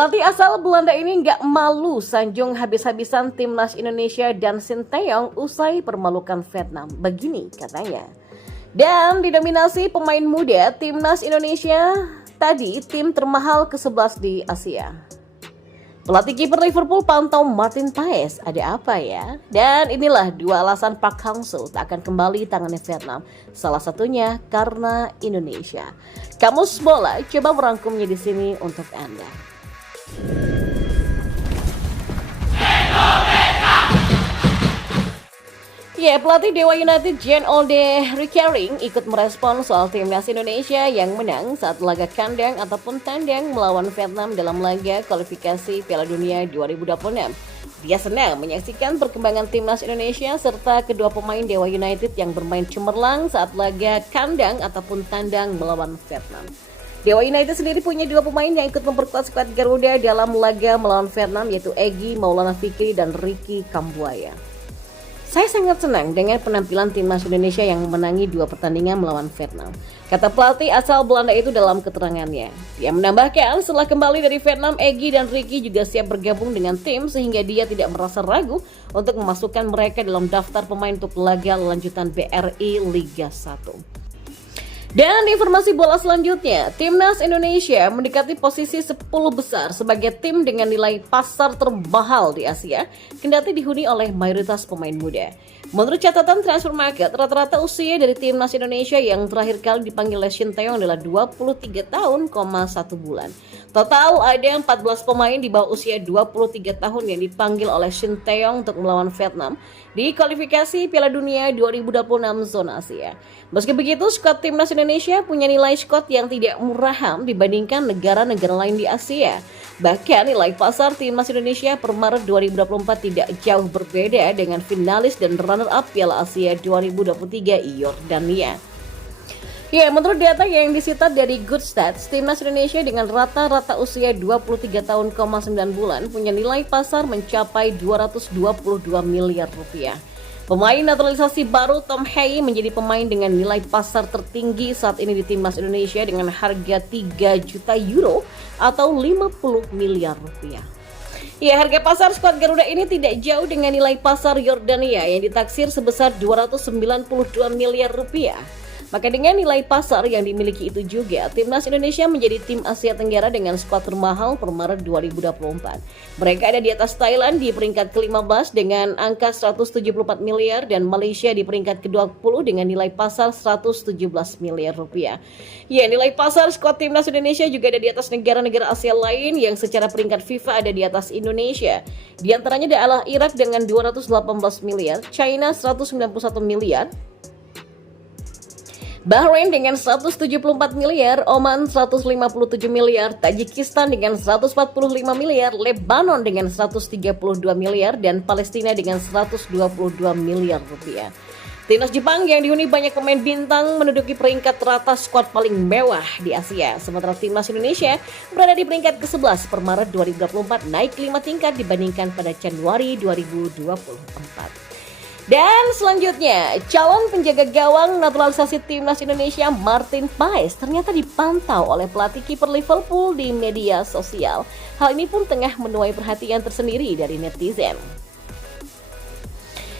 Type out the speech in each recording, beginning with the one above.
Pelatih asal Belanda ini nggak malu sanjung habis-habisan timnas Indonesia dan Sinteyong usai permalukan Vietnam. Begini katanya. Dan didominasi pemain muda timnas Indonesia tadi tim termahal ke-11 di Asia. Pelatih kiper Liverpool pantau Martin Paes, ada apa ya? Dan inilah dua alasan Park Hang-seo tak akan kembali tangani Vietnam. Salah satunya karena Indonesia. Kamus Bola coba merangkumnya di sini untuk Anda. Ya, pelatih Dewa United Jean-Olde Rickering ikut merespon soal timnas Indonesia yang menang saat laga kandang ataupun tandang melawan Vietnam dalam laga kualifikasi Piala Dunia 2026. Dia senang menyaksikan perkembangan timnas Indonesia serta kedua pemain Dewa United yang bermain cemerlang saat laga kandang ataupun tandang melawan Vietnam. Dewa United sendiri punya dua pemain yang ikut memperkuat skuad Garuda dalam laga melawan Vietnam, yaitu Egy Maulana Fikri dan Ricky Kambuaya. Saya sangat senang dengan penampilan timnas Indonesia yang memenangi dua pertandingan melawan Vietnam, kata pelatih asal Belanda itu dalam keterangannya. Dia menambahkan setelah kembali dari Vietnam, Egy dan Ricky juga siap bergabung dengan tim sehingga dia tidak merasa ragu untuk memasukkan mereka dalam daftar pemain untuk laga lanjutan BRI Liga 1. Dan informasi bola selanjutnya, timnas Indonesia mendekati posisi 10 besar sebagai tim dengan nilai pasar termahal di Asia, kendati dihuni oleh mayoritas pemain muda. Menurut catatan Transfer Market, rata-rata usia dari timnas Indonesia yang terakhir kali dipanggil oleh Sinteyong adalah 23 tahun, 1 bulan. Total ada 14 pemain di bawah usia 23 tahun yang dipanggil oleh Sinteyong untuk melawan Vietnam di kualifikasi Piala Dunia 2026 zona Asia. Meski begitu, skuad timnas Indonesia punya nilai skuad yang tidak murahan dibandingkan negara-negara lain di Asia. Bahkan nilai pasar timnas Indonesia per Maret 2024 tidak jauh berbeda dengan finalis dan runner-up Piala Asia 2023 Yordania. Ya, menurut data yang disita dari Good Stats, timnas Indonesia dengan rata-rata usia 23 tahun, 9 bulan punya nilai pasar mencapai 222 miliar rupiah. Pemain naturalisasi baru Tom Hei menjadi pemain dengan nilai pasar tertinggi saat ini di timnas Indonesia dengan harga 3 juta euro atau 50 miliar rupiah. Ya, harga pasar skuad Garuda ini tidak jauh dengan nilai pasar Yordania yang ditaksir sebesar 292 miliar rupiah. Maka dengan nilai pasar yang dimiliki itu juga, timnas Indonesia menjadi tim Asia Tenggara dengan skuad termahal per Maret 2024. Mereka ada di atas Thailand di peringkat ke-15 dengan angka 174 miliar dan Malaysia di peringkat ke-20 dengan nilai pasar 117 miliar rupiah. Ya, nilai pasar skuad timnas Indonesia juga ada di atas negara-negara Asia lain yang secara peringkat FIFA ada di atas Indonesia. Di antaranya adalah Irak dengan 218 miliar, China 191 miliar, Bahrain dengan 174 miliar, Oman 157 miliar, Tajikistan dengan 145 miliar, Lebanon dengan 132 miliar, dan Palestina dengan 122 miliar rupiah. Timnas Jepang yang dihuni banyak pemain bintang menduduki peringkat teratas skuad paling mewah di Asia. Sementara timnas Indonesia berada di peringkat ke-11 per Maret 2024, naik 5 tingkat dibandingkan pada Januari 2024. Dan selanjutnya, calon penjaga gawang naturalisasi timnas Indonesia Martin Paes ternyata dipantau oleh pelatih kiper Liverpool di media sosial. Hal ini pun tengah menuai perhatian tersendiri dari netizen.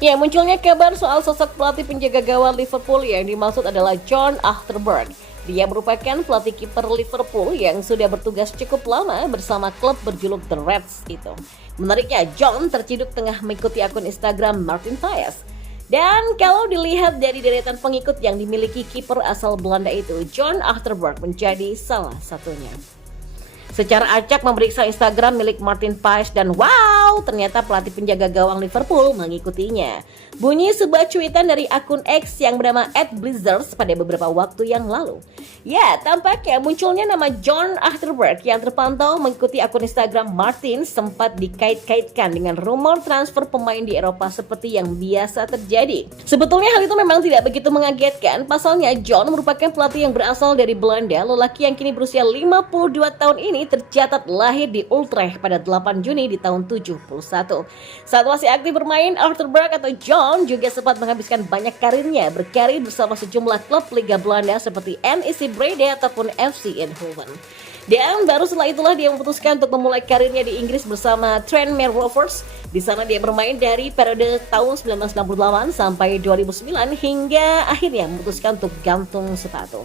Ya, munculnya kabar soal sosok pelatih penjaga gawang Liverpool yang dimaksud adalah John Achterberg. Dia merupakan pelatih kiper Liverpool yang sudah bertugas cukup lama bersama klub berjuluk The Reds itu. Menariknya, John terciduk tengah mengikuti akun Instagram Martin Paes. Dan kalau dilihat dari deretan pengikut yang dimiliki kiper asal Belanda itu, John Achterberg menjadi salah satunya. Secara acak memeriksa Instagram milik Martin Paes dan wow, ternyata pelatih penjaga gawang Liverpool mengikutinya. Bunyi sebuah cuitan dari akun X yang bernama @blizzards pada beberapa waktu yang lalu. Ya, tampaknya munculnya nama John Achterberg yang terpantau mengikuti akun Instagram Martin sempat dikait-kaitkan dengan rumor transfer pemain di Eropa seperti yang biasa terjadi. Sebetulnya hal itu memang tidak begitu mengagetkan, pasalnya John merupakan pelatih yang berasal dari Belanda, lelaki yang kini berusia 52 tahun ini tercatat lahir di Utrecht pada 8 Juni di tahun 71. Saat masih aktif bermain, Achterberg atau John juga sempat menghabiskan banyak karirnya berkarir bersama sejumlah klub Liga Belanda seperti NEC Breda ataupun FC Eindhoven. Dan baru setelah itulah dia memutuskan untuk memulai karirnya di Inggris bersama Tranmere Rovers. Di sana dia bermain dari periode tahun 1998 sampai 2009 hingga akhirnya memutuskan untuk gantung sepatu.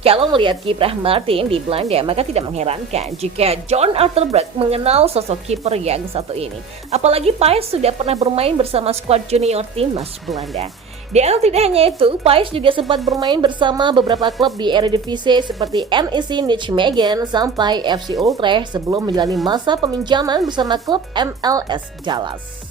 Kalau melihat kiprah Martin di Belanda, maka tidak mengherankan jika John Arthur Berg mengenal sosok kiper yang satu ini. Apalagi Pais sudah pernah bermain bersama skuad junior timnas Belanda. Dan tidak hanya itu, Pais juga sempat bermain bersama beberapa klub di Eredivisie seperti NEC Nijmegen sampai FC Utrecht sebelum menjalani masa peminjaman bersama klub MLS Dallas.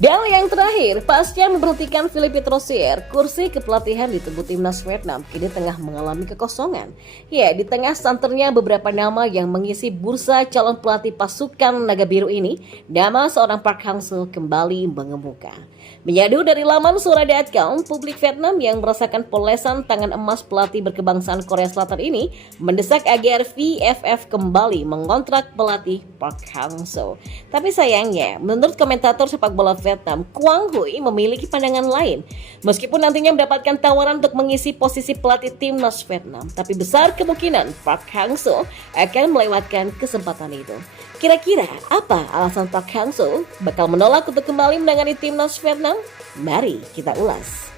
Dan yang terakhir, pasca memberhentikan Philippe Troussier, kursi kepelatihan di tubuh timnas Vietnam kini tengah mengalami kekosongan. Ya, di tengah santernya beberapa nama yang mengisi bursa calon pelatih pasukan Naga Biru ini, nama seorang Park Hang-seo kembali mengemuka. Menyadu dari laman Sura.com, publik Vietnam yang merasakan polesan tangan emas pelatih berkebangsaan Korea Selatan ini mendesak agar VFF kembali mengontrak pelatih Park Hang-seo. Tapi sayangnya, menurut komentator sepak bola Vietnam, Quang Huy memiliki pandangan lain. Meskipun nantinya mendapatkan tawaran untuk mengisi posisi pelatih timnas Vietnam, tapi besar kemungkinan Park Hang-seo akan melewatkan kesempatan itu. Kira-kira apa alasan Park Hang-seo bakal menolak untuk kembali menangani timnas Vietnam? Mari kita ulas.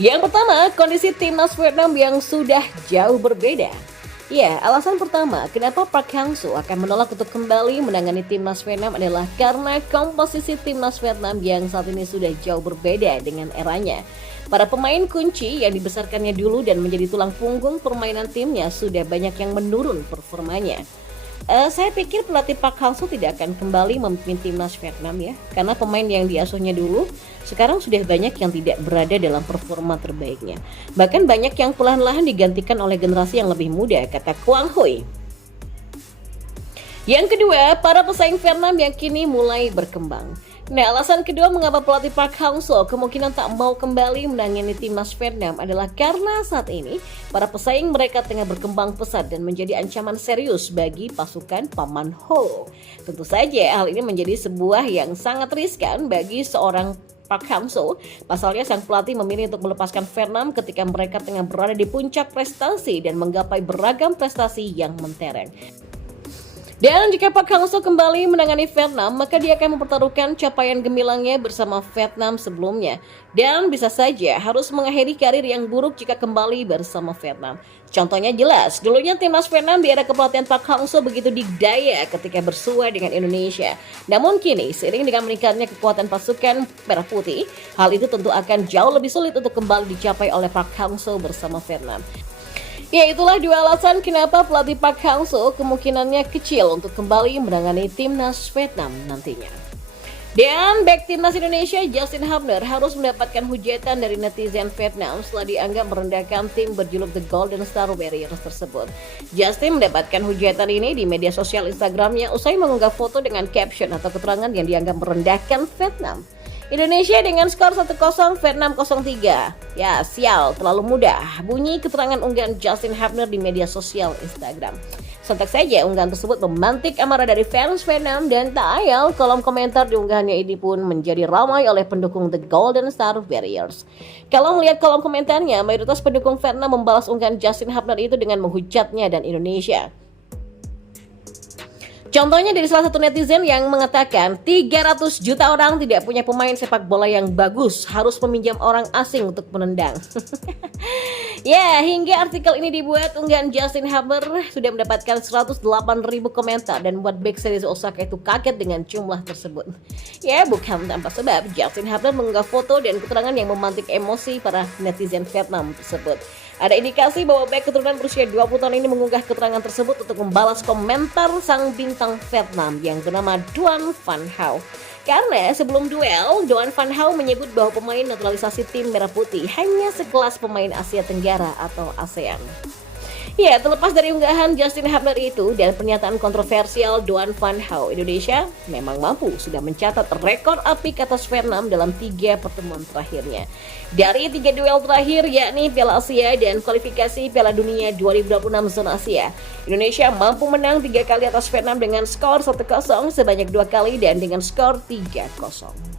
Yang pertama, kondisi timnas Vietnam yang sudah jauh berbeda. Ya, alasan pertama kenapa Park Hang-seo akan menolak untuk kembali menangani timnas Vietnam adalah karena komposisi timnas Vietnam yang saat ini sudah jauh berbeda dengan eranya. Para pemain kunci yang dibesarkannya dulu dan menjadi tulang punggung permainan timnya sudah banyak yang menurun performanya. Saya pikir pelatih Park Hang-seo tidak akan kembali memimpin timnas Vietnam ya, karena pemain yang diasuhnya dulu sekarang sudah banyak yang tidak berada dalam performa terbaiknya. Bahkan banyak yang perlahan-lahan digantikan oleh generasi yang lebih muda, kata Quang Huy. Yang kedua, para pesaing Vietnam yang kini mulai berkembang. Nah, alasan kedua mengapa pelatih Park Hang-seo kemungkinan tak mau kembali menangani timnas Vietnam adalah karena saat ini para pesaing mereka tengah berkembang pesat dan menjadi ancaman serius bagi pasukan Paman Ho. Tentu saja hal ini menjadi sebuah yang sangat riskan bagi seorang Park Hang-seo. Pasalnya sang pelatih memilih untuk melepaskan Vietnam ketika mereka tengah berada di puncak prestasi dan menggapai beragam prestasi yang mentereng. Dan jika Park Hang-seo kembali menangani Vietnam, maka dia akan mempertaruhkan capaian gemilangnya bersama Vietnam sebelumnya. Dan bisa saja harus mengakhiri karir yang buruk jika kembali bersama Vietnam. Contohnya jelas, dulunya timnas Vietnam di era kepelatihan Park Hang-seo begitu dikdaya ketika bersua dengan Indonesia. Namun kini, seiring dengan meningkatnya kekuatan pasukan Merah Putih, hal itu tentu akan jauh lebih sulit untuk kembali dicapai oleh Park Hang-seo bersama Vietnam. Ya, itulah dua alasan kenapa pelatih Park Hang-seo kemungkinannya kecil untuk kembali menangani timnas Vietnam nantinya. Dan back timnas Indonesia Justin Hubner harus mendapatkan hujatan dari netizen Vietnam setelah dianggap merendahkan tim berjuluk The Golden Star Warriors tersebut. Justin mendapatkan hujatan ini di media sosial Instagramnya usai mengunggah foto dengan caption atau keterangan yang dianggap merendahkan Vietnam. Indonesia dengan skor 1-0, Vietnam 0-3. Ya, sial, terlalu mudah. Bunyi keterangan unggahan Justin Hubner di media sosial Instagram. Sontak saja unggahan tersebut memantik amarah dari fans Vietnam dan tak ayal kolom komentar di unggahannya ini pun menjadi ramai oleh pendukung The Golden Star Warriors. Kalau melihat kolom komentarnya, mayoritas pendukung Vietnam membalas unggahan Justin Hubner itu dengan menghujatnya dan Indonesia. Contohnya dari salah satu netizen yang mengatakan 300 juta orang tidak punya pemain sepak bola yang bagus, harus meminjam orang asing untuk menendang. Ya, hingga artikel ini dibuat, unggahan Justin Hubner sudah mendapatkan 108.000 komentar dan membuat back series Osaka itu kaget dengan jumlah tersebut. Ya, bukan tanpa sebab Justin Hubner mengunggah foto dan keterangan yang memantik emosi para netizen Vietnam tersebut. Ada indikasi bahwa back keturunan berusia 20 tahun ini mengunggah keterangan tersebut untuk membalas komentar sang bintang Vietnam yang bernama Duan Van Hau. Karena sebelum duel, Duan Van Hau menyebut bahwa pemain naturalisasi tim Merah Putih hanya sekelas pemain Asia Tenggara atau ASEAN. Ya, terlepas dari unggahan Justin Hubner itu dan pernyataan kontroversial Duan Van Hau, Indonesia memang mampu sudah mencatat rekor apik atas Vietnam dalam 3 pertemuan terakhirnya. Dari 3 duel terakhir yakni Piala Asia dan kualifikasi Piala Dunia 2026 zona Asia, Indonesia mampu menang 3 kali atas Vietnam dengan skor 1-0 sebanyak 2 kali dan dengan skor 3-0.